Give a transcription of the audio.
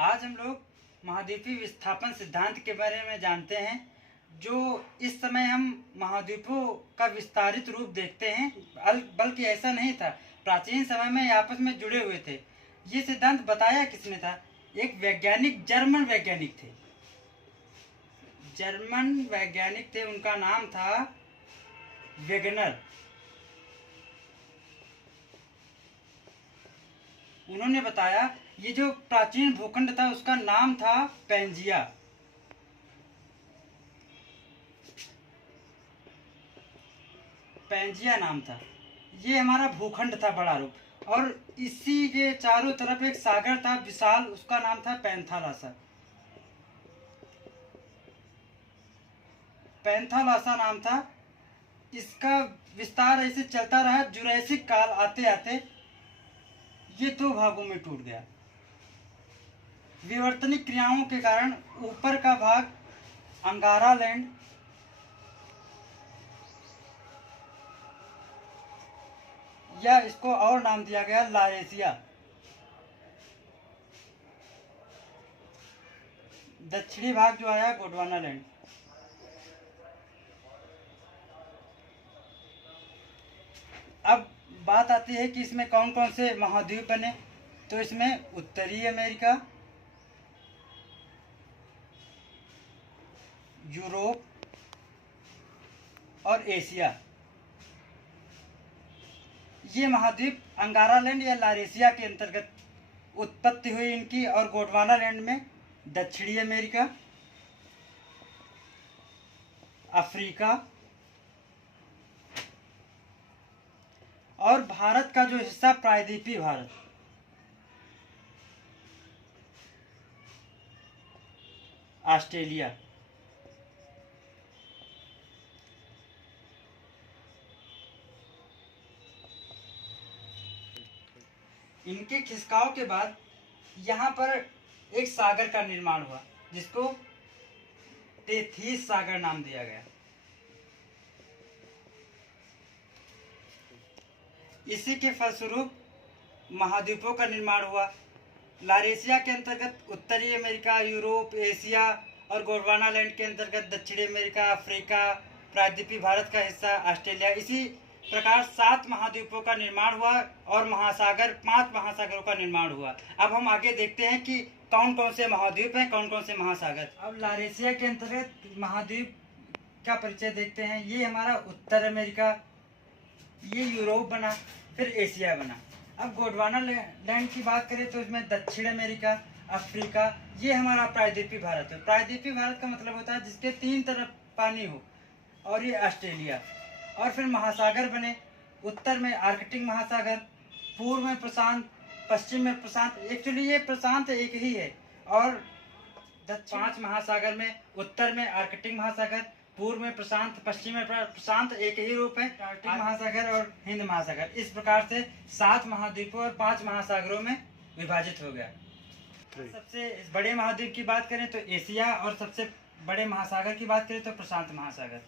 आज हम लोग महाद्वीपीय विस्थापन सिद्धांत के बारे में जानते हैं। जो इस समय हम महाद्वीपों का विस्तारित रूप देखते हैं, बल्कि ऐसा नहीं था। प्राचीन समय में ये आपस में जुड़े हुए थे। ये सिद्धांत बताया किसने था? एक वैज्ञानिक, जर्मन वैज्ञानिक थे। जर्मन वैज्ञानिक थे, उनका नाम था वेगनर। उन्होंने बताया ये जो प्राचीन भूखंड था उसका नाम था पैंजिया। पैंजिया नाम था। ये हमारा भूखंड था, बड़ा रूप। और इसी के चारों तरफ एक सागर था विशाल, उसका नाम था पैंथालासा। पैंथालासा नाम था। इसका विस्तार ऐसे चलता रहा। जुरैसिक काल आते आते ये दो भागों में टूट गया। विवर्तनिक क्रियाओं के कारण ऊपर का भाग अंगारा लैंड, या इसको और नाम दिया गया लारेशिया। दक्षिणी भाग जो आया गोंडवाना लैंड। अब बात आती है कि इसमें कौन कौन से महाद्वीप बने। तो इसमें उत्तरी अमेरिका, यूरोप और एशिया, ये महाद्वीप अंगारा लैंड या लारेशिया के अंतर्गत उत्पत्ति हुई इनकी। और गोंडवाना लैंड में दक्षिणी अमेरिका, अफ्रीका और भारत का जो हिस्सा प्रायद्वीपीय भारत, ऑस्ट्रेलिया। इनके खिसकाव के बाद यहाँ पर एक सागर का निर्माण हुआ जिसको टेथीस सागर नाम दिया गया। इसी के फलस्वरूप महाद्वीपों का निर्माण हुआ। लारेशिया के अंतर्गत उत्तरी अमेरिका, यूरोप, एशिया और गोंडवाना लैंड के अंतर्गत दक्षिणी अमेरिका, अफ्रीका, प्रायद्वीपीय भारत का हिस्सा ऑस्ट्रेलिया। इसी प्रकार 7 महाद्वीपों का निर्माण हुआ और महासागर, 5 महासागरों का निर्माण हुआ। अब हम आगे देखते हैं कि कौन कौन से महाद्वीप हैं, कौन कौन से महासागर। अब लारेशिया के अंतर्गत महाद्वीप का परिचय देखते हैं। ये हमारा उत्तर अमेरिका, ये यूरोप बना, फिर एशिया बना। अब गोंडवाना लैंड की बात करें तो इसमें दक्षिण अमेरिका, अफ्रीका, ये हमारा प्रायद्वीपीय भारत है। प्रायद्वीपीय भारत का मतलब होता है जिसके 3 तरफ पानी हो। और ये ऑस्ट्रेलिया। और फिर महासागर बने। उत्तर में आर्कटिक महासागर, पूर्व में प्रशांत, पश्चिम में प्रशांत। एक्चुअली ये प्रशांत एक ही है। और 5 महासागर में उत्तर में आर्कटिक महासागर, पूर्व में प्रशांत, पश्चिम में प्रशांत, एक ही रूप है आर्कटिक महासागर और हिंद महासागर। इस प्रकार से 7 महाद्वीपों और 5 महासागरों में विभाजित हो गया। सबसे बड़े महाद्वीप की बात करें तो एशिया, और सबसे बड़े महासागर की बात करें तो प्रशांत महासागर।